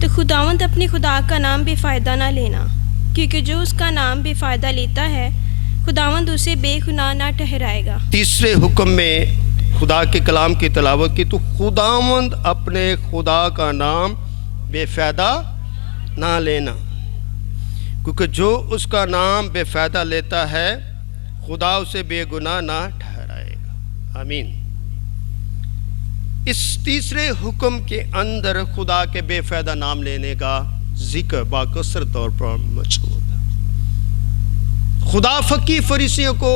تو خداوند اپنے خدا کا نام بے فائدہ نہ لینا، کیونکہ جو اس کا نام بے فائدہ لیتا ہے خداوند اسے بے گناہ نہ ٹھہرائے گا۔ تیسرے حکم میں خدا کے کلام کی تلاوت کی تو خداوند اپنے خدا کا نام بے فائدہ نہ لینا، کیونکہ جو اس کا نام بے فائدہ لیتا ہے خدا اسے بے گناہ نہ ٹھہرائے گا۔ آمین۔ اس تیسرے حکم کے اندر خدا کے بے فائدہ نام لینے کا ذکر باکثرت طور پر موجود ہے۔ خدا فقی فریسیوں کو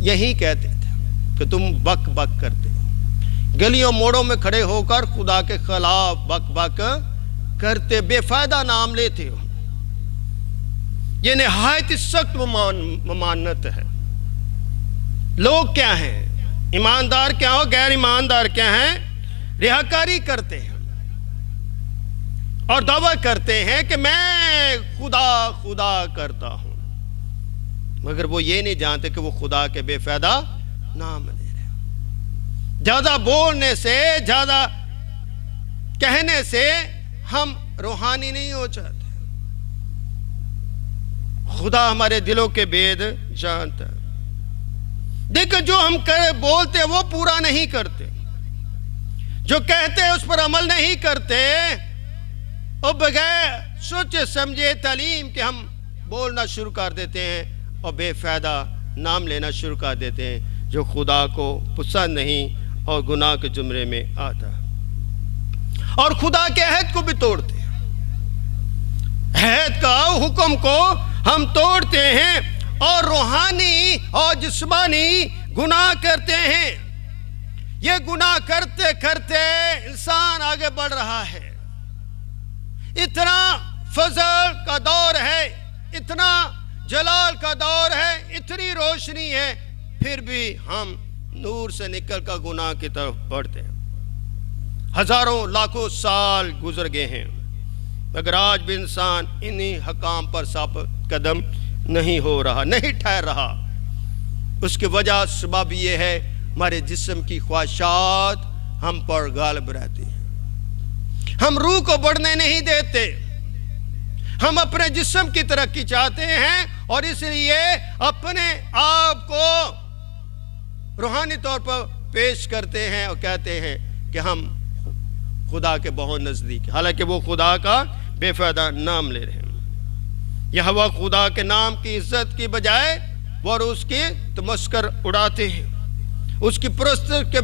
یہی کہتے تھے کہ تم بک بک کرتے ہو، گلیوں موڑوں میں کھڑے ہو کر خدا کے خلاف بک بک کرتے، بے فائدہ نام لیتے ہو۔ یہ نہایت سخت ممانعت ہے۔ لوگ کیا ہیں؟ ایماندار کیا ہو، غیر ایماندار کیا ہیں؟ ریاکاری کرتے ہیں اور دعویٰ کرتے ہیں کہ میں خدا خدا کرتا ہوں، مگر وہ یہ نہیں جانتے کہ وہ خدا کے بے فائدہ نام لے رہے ہیں۔ زیادہ بولنے سے، زیادہ کہنے سے ہم روحانی نہیں ہو جاتے۔ خدا ہمارے دلوں کے بید جانتا ہے۔ دیکھو جو ہم بولتے ہیں وہ پورا نہیں کرتے، جو کہتے ہیں اس پر عمل نہیں کرتے، اور بغیر سوچے سمجھے تعلیم کہ ہم بولنا شروع کر دیتے ہیں اور بے فائدہ نام لینا شروع کر دیتے ہیں جو خدا کو پسند نہیں اور گناہ کے زمرے میں آتا ہے، اور خدا کے عہد کو بھی توڑتے ہیں۔ عہد کا حکم کو ہم توڑتے ہیں اور روحانی اور جسمانی گناہ کرتے ہیں۔ یہ گناہ کرتے کرتے انسان آگے بڑھ رہا ہے۔ اتنا فضل کا دور ہے، اتنا جلال کا دور ہے، اتنی روشنی ہے، پھر بھی ہم نور سے نکل کر گناہ کی طرف بڑھتے ہیں۔ ہزاروں لاکھوں سال گزر گئے ہیں، مگر آج بھی انسان انہی حکام پر ثابت قدم نہیں ہو رہا، نہیں ٹھہر رہا۔ اس کی وجہ سبب یہ ہے ہمارے جسم کی خواہشات ہم پر غالب رہتی ہیں۔ ہم روح کو بڑھنے نہیں دیتے، ہم اپنے جسم کی ترقی چاہتے ہیں اور اس لیے اپنے آپ کو روحانی طور پر پیش کرتے ہیں اور کہتے ہیں کہ ہم خدا کے بہت نزدیک ہیں، حالانکہ وہ خدا کا بے فائدہ نام لے رہے ہیں۔ یہوہ خدا کے نام کی عزت کی بجائے وہ اس کی تمسخر اڑاتے ہیں، اس کی پرستش کے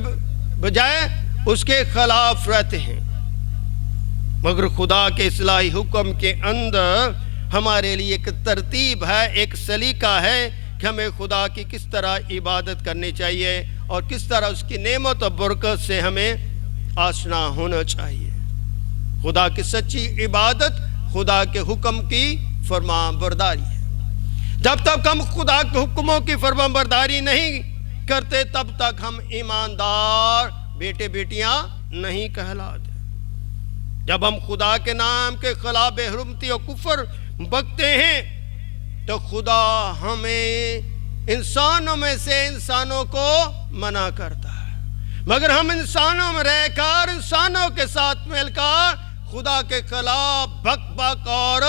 بجائے اس کے خلاف رہتے ہیں۔ مگر خدا کے اصلاحی حکم کے اندر ہمارے لیے ایک ترتیب ہے، ایک سلیقہ ہے کہ ہمیں خدا کی کس طرح عبادت کرنی چاہیے اور کس طرح اس کی نعمت اور برکت سے ہمیں آشنا ہونا چاہیے۔ خدا کی سچی عبادت خدا کے حکم کی فرمان برداری ہے۔ جب تک ہم خدا کے حکموں کی فرمان برداری نہیں کرتے تب تک ہم ایماندار بیٹے بیٹیاں نہیں کہلاتے۔ جب ہم خدا کے نام کے خلاف بے حرمتی اور کفر بکتے ہیں تو خدا ہمیں انسانوں میں سے انسانوں کو منع کرتا ہے، مگر ہم انسانوں میں رہ کر انسانوں کے ساتھ مل کر خدا کے خلاف بک بک اور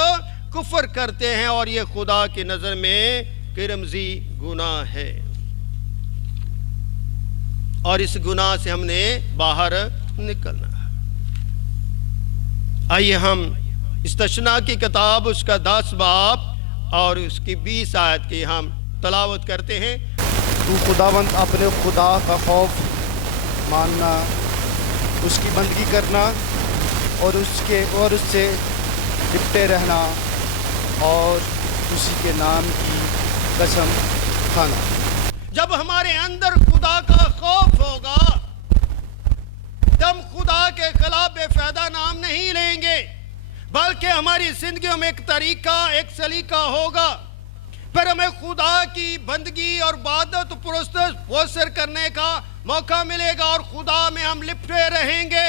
کفر کرتے ہیں، اور یہ خدا کی نظر میں کرمزی گناہ ہے، اور اس گناہ سے ہم نے باہر نکلنا ہے۔ آئیے ہم استثنا کی کتاب اس کا 10 باب اور اس کی 20 آیت کی ہم تلاوت کرتے ہیں۔ تو خداوند اپنے خدا کا خوف ماننا، اس کی بندگی کرنا اور اس سے لپٹے رہنا اور اسی کے نام کی قسم کھانا۔ جب ہمارے اندر خدا کا خوف ہوگا ہم خدا کے خلاف بے فائدہ نام نہیں لیں گے، بلکہ ہماری زندگیوں میں ایک طریقہ، ایک سلیقہ ہوگا، پھر ہمیں خدا کی بندگی اور عبادت پرستش کرنے کا موقع ملے گا، اور خدا میں ہم لپٹے رہیں گے،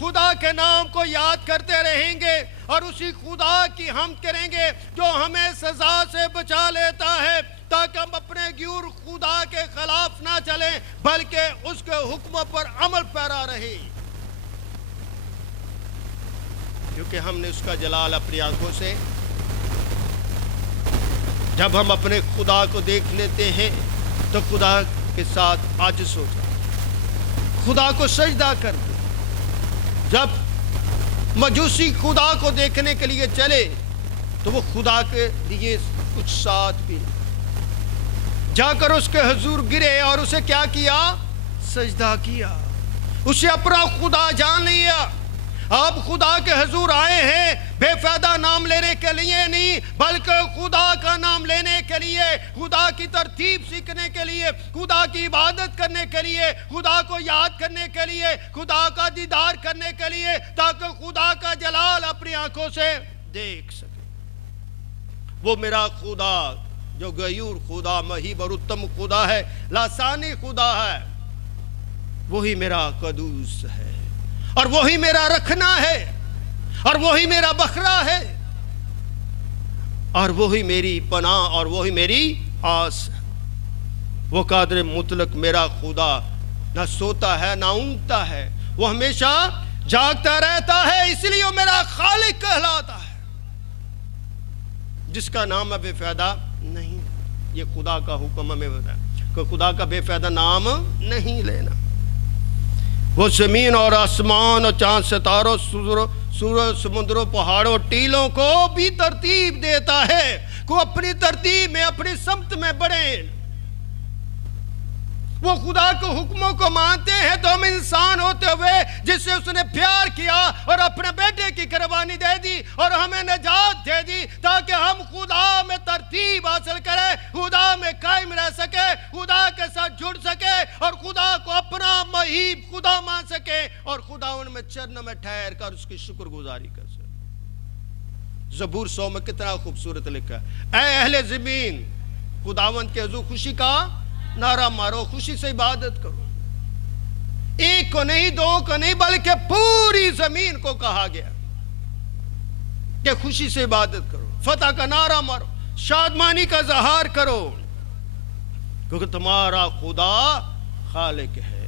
خدا کے نام کو یاد کرتے رہیں گے، اور اسی خدا کی ہم کریں گے جو ہمیں سزا سے بچا لیتا ہے، تاکہ ہم اپنے غیور خدا کے خلاف نہ چلیں بلکہ اس کے حکموں پر عمل پیرا رہیں۔ کیونکہ ہم نے اس کا جلال اپنی آنکھوں سے، جب ہم اپنے خدا کو دیکھ لیتے ہیں تو خدا کے ساتھ عاجز ہو جاتے، خدا کو سجدہ کرتے۔ جب مجوسی خدا کو دیکھنے کے لیے چلے تو وہ خدا کے لیے کچھ ساتھ بھی جا کر اس کے حضور گرے اور اسے کیا کیا؟ سجدہ کیا، اسے اپنا خدا جان لیا۔ آپ خدا کے حضور آئے ہیں بے فائدہ نام لینے کے لیے نہیں، بلکہ خدا کا نام لینے کے لیے، خدا کی ترتیب سیکھنے کے لیے، خدا کی عبادت کرنے کے لیے، خدا کو یاد کرنے کے لیے، خدا کا دیدار کرنے کے لیے، تاکہ خدا کا جلال اپنی آنکھوں سے دیکھ سکے۔ وہ میرا خدا جو غیور خدا، مہیب اور اتم خدا ہے، لاسانی خدا ہے، وہی میرا قدوس ہے، اور وہی میرا رکھنا ہے، اور وہی میرا بکھرا ہے، اور وہی میری پناہ، اور وہی میری آس ہے۔ وہ قادر مطلق میرا خدا نہ سوتا ہے نہ اونگتا ہے، وہ ہمیشہ جاگتا رہتا ہے، اس لیے وہ میرا خالق کہلاتا ہے، جس کا نام بے فائدہ نہیں۔ یہ خدا کا حکم ہمیں بتا ہے کہ خدا کا بے فائدہ نام نہیں لینا۔ وہ زمین اور آسمان اور چاند ستاروں، سورج، سمندروں، پہاڑوں، ٹیلوں کو بھی ترتیب دیتا ہے کو اپنی ترتیب میں، اپنی سمت میں بڑھے۔ وہ خدا کے حکموں کو مانتے ہیں تو ہم انسان ہوتے ہوئے جس سے اس نے پیار کیا اور اپنے بیٹے کی قربانی دے دی اور ہمیں نجات دے دی، تاکہ ہم خدا میں ترتیب حاصل کریں، خدا میں قائم رہ سکے، خدا کے ساتھ جڑ سکے، اور خدا کو اپنا مہیب خدا مان سکے، اور خدا ان میں چرن میں ٹھہر کر اس کی شکر گزاری کر سکے۔ زبور 100 میں کتنا خوبصورت لکھا ہے، اے اہل زمین خداوند کے حضور خوشی کا نعرہ مارو، خوشی سے عبادت کرو۔ ایک کو نہیں، دو کو نہیں، بلکہ پوری زمین کو کہا گیا کہ خوشی سے عبادت کرو، فتح کا نعرہ مارو، شادمانی کا اظہار کرو، کیونکہ تمہارا خدا خالق ہے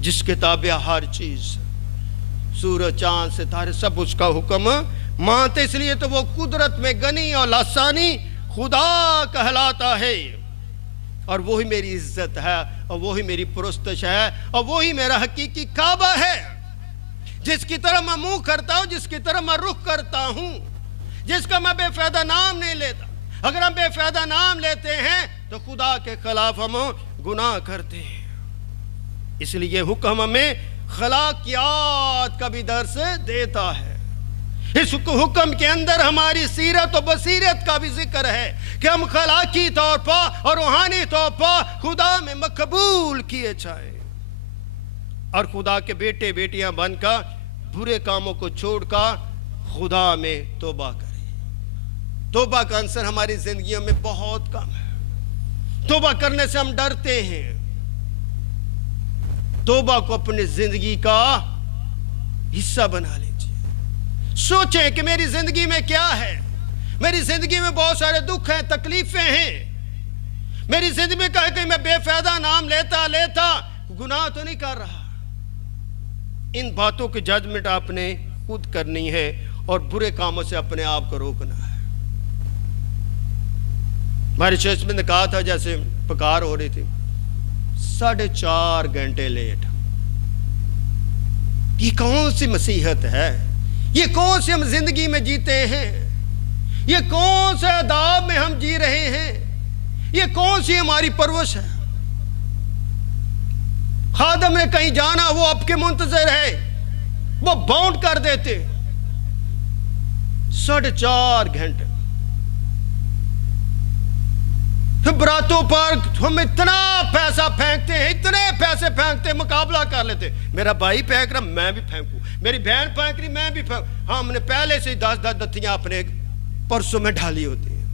جس کے تابع ہر چیز، سورج، چاند، ستارے، سب اس کا حکم مانتے، اس لیے تو وہ قدرت میں غنی اور لسانی خدا کہلاتا ہے، اور وہی میری عزت ہے، اور وہی میری پرستش ہے، اور وہی میرا حقیقی کعبہ ہے، جس کی طرح میں منہ کرتا ہوں، جس کی طرح میں رخ کرتا ہوں، جس کا میں بے فائدہ نام نہیں لیتا۔ اگر ہم بے فائدہ نام لیتے ہیں تو خدا کے خلاف ہم گناہ کرتے ہیں۔ اس لیے حکم ہمیں خلاقیات کا بھی درس دیتا ہے۔ اس حکم کے اندر ہماری سیرت و بصیرت کا بھی ذکر ہے کہ ہم خلاقی طور پر اور روحانی طور پر خدا میں مقبول کیے جائیں، اور خدا کے بیٹے بیٹیاں بن کر برے کاموں کو چھوڑ کر خدا میں توبہ کریں۔ توبہ کا عنصر ہماری زندگیوں میں بہت کم ہے۔ توبہ کرنے سے ہم ڈرتے ہیں۔ توبہ کو اپنی زندگی کا حصہ بنا لیجیے۔ سوچیں کہ میری زندگی میں کیا ہے۔ میری زندگی میں بہت سارے دکھ ہیں، تکلیفیں ہیں۔ میری زندگی میں کہا کہ میں بے فائدہ نام لیتا گناہ تو نہیں کر رہا۔ ان باتوں کی ججمنٹ آپ نے خود کرنی ہے اور برے کاموں سے اپنے آپ کو روکنا ہے۔ ہماری چرچ میں نے کہا تھا، جیسے پکار ہو رہی تھی، 4.5 گھنٹے لیٹ۔ یہ کون سی مسیحت ہے؟ یہ کون سی ہم زندگی میں جیتے ہیں؟ یہ کون سے آداب میں ہم جی رہے ہیں؟ یہ کون سی ہماری پرورش ہے؟ خادم نے کہیں جانا، وہ آپ کے منتظر ہے، وہ باؤنڈ کر دیتے۔ 4.5 گھنٹے براتوں پر ہم اتنا پیسہ پھینکتے ہیں، اتنے پیسے پھینکتے ہیں، مقابلہ کر لیتے۔ میرا بھائی پھینک رہا میں بھی پھینکوں، میری بہن پھینک رہی میں بھی پھینکوں۔ ہم نے پہلے سے 10 دتیاں اپنے پرسوں میں ڈالی ہوتی ہیں۔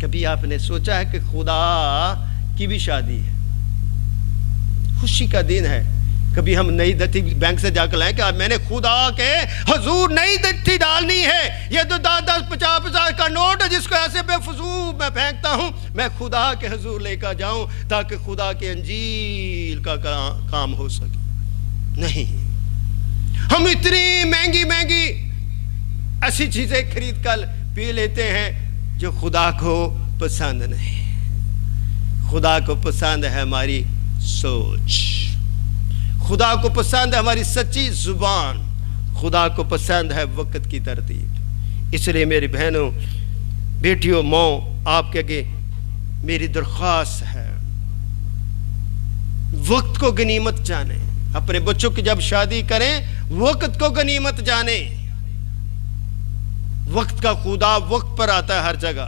کبھی آپ نے سوچا ہے کہ خدا کی بھی شادی ہے، خوشی کا دن ہے، کبھی ہم نئی دتی بینک سے جا کر لائیں کہ میں نے خدا کے حضور نئی دتی ڈالنی ہے، یہ تو 10 50 کا نوٹ ہے جس کو ایسے بے فضول میں پھینکتا ہوں، میں خدا کے حضور لے کر جاؤں تاکہ خدا کے انجیل کا کام ہو سکے۔ نہیں، ہم اتنی مہنگی مہنگی ایسی چیزیں خرید کر پی لیتے ہیں جو خدا کو پسند نہیں. خدا کو پسند ہے ہماری سوچ، خدا کو پسند ہے ہماری سچی زبان، خدا کو پسند ہے وقت کی ترتیب. اس لیے میری بہنوں، بیٹیوں، ماں، آپ کے آگے میری درخواست ہے، وقت کو غنیمت جانیں. اپنے بچوں کی جب شادی کریں وقت کو غنیمت جانیں. وقت کا خدا وقت پر آتا ہے ہر جگہ.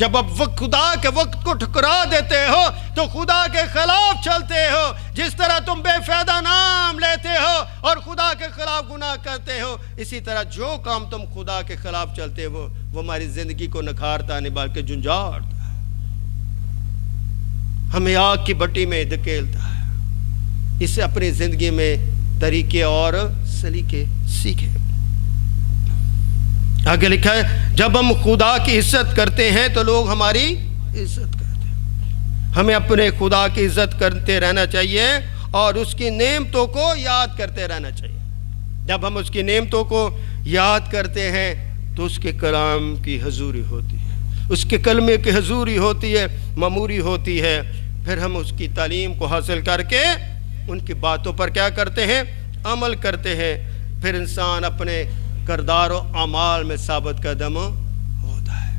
جب اب خدا کے وقت کو ٹھکرا دیتے ہو تو خدا کے خلاف چلتے ہو. جس طرح تم بے فائدہ نام لیتے ہو اور خدا کے خلاف گناہ کرتے ہو، اسی طرح جو کام تم خدا کے خلاف چلتے ہو وہ ہماری زندگی کو نکھارتا نہیں بلکہ جھنجھاڑتا ہے، ہمیں آگ کی بٹی میں دھکیلتا ہے. اس سے اپنی زندگی میں طریقے اور سلیقے سیکھیں. آگے لکھا ہے جب ہم خدا کی عزت کرتے ہیں تو لوگ ہماری عزت کرتے ہیں. ہمیں اپنے خدا کی عزت کرتے رہنا چاہیے اور اس کی نعمتوں کو یاد کرتے رہنا چاہیے. جب ہم اس کی نعمتوں کو یاد کرتے ہیں تو اس کے کلام کی حضوری ہوتی ہے، اس کے کلمے کی حضوری ہوتی ہے، معموری ہوتی ہے. پھر ہم اس کی تعلیم کو حاصل کر کے ان کی باتوں پر کیا کرتے ہیں؟ عمل کرتے ہیں. پھر انسان اپنے کردار و اعمال میں ثابت قدم ہوتا ہے.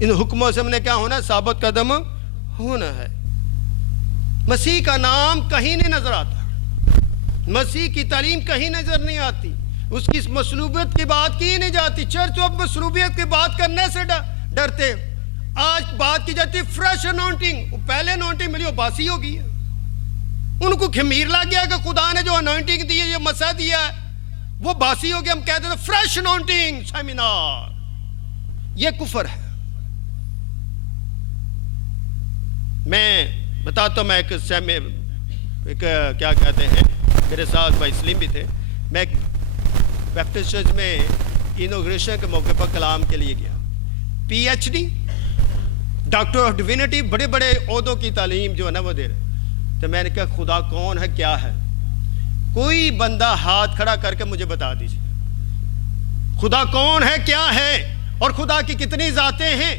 ان حکموں سے ہم نے کیا ہونا ہے؟ ثابت قدم ہونا ہے. مسیح کا نام کہیں نہیں نظر آتا، مسیح کی تعلیم کہیں نظر نہیں آتی، اس کی مصلوبیت کی بات کی نہیں جاتی. چرچ اب مصلوبیت کی بات کرنے سے ڈرتے. آج بات کی جاتی فریش اناؤنٹنگ. پہلے اناؤنٹنگ ملی وہ باسی ہو گئی ہے. ان کو خمیر لگ گیا کہ خدا نے جو اناؤنٹنگ دی ہے، یہ مسح دیا ہے، وہ باسی ہو گیا. ہم کہتے ہیں فریش اناؤنٹنگ سیمینار. یہ کفر ہے. میں بتاتا ہوں، میں ایک کیا کہتے ہیں، میرے ساتھ بھائی سلیم بھی تھے. میں ایک بیپٹسٹ چرچ میں انوگریشن کے موقع پر کلام کے لیے گیا. P H D, doctor of divinity, بڑے بڑے عہدوں کی تعلیم جو ہے نا وہ دے رہے. تو میں نے کہا خدا کون ہے، کیا ہے؟ کوئی بندہ ہاتھ کھڑا کر کے مجھے بتا دیجیے خدا کون ہے، کیا ہے، اور خدا کی کتنی ذاتیں ہیں،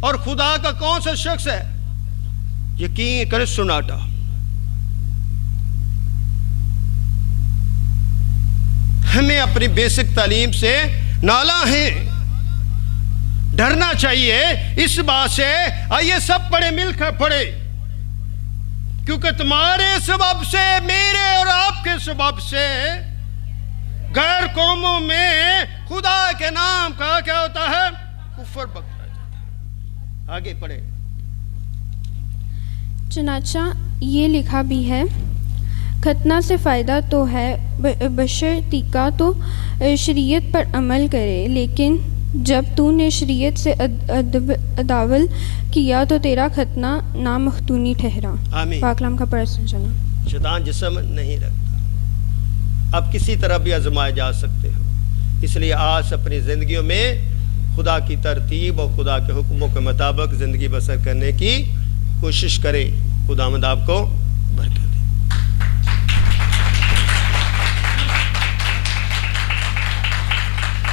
اور خدا کا کون سا شخص ہے. یقین کرے سناٹا. ہمیں اپنی بیسک تعلیم سے نالاں ہیں. ڈرنا چاہیے اس بات سے. آئیے سب پڑھے، مل کر پڑھے، کیونکہ تمہارے سبب سے، میرے اور آپ کے سبب سے غیر قوموں میں خدا کے نام کا کیا ہوتا ہے؟ کفر بکتا جاتا ہے. آگے پڑھے. چنانچہ یہ لکھا بھی ہے، ختنہ سے فائدہ تو ہے بشرطیکہ تو شریعت پر عمل کرے، لیکن جب تو نے شریعت سے عداول کیا تو تیرا ختنہ نامختونی ٹھہرا. آمین. پاکلام کا پڑھ سمجھنا. شیطان جسم نہیں رکھتا، اب کسی طرح بھی آزمائے جا سکتے ہو. اس لیے آج اپنی زندگیوں میں خدا کی ترتیب اور خدا کے حکموں کے مطابق زندگی بسر کرنے کی کوشش کریں. خداوند آپ کو برکت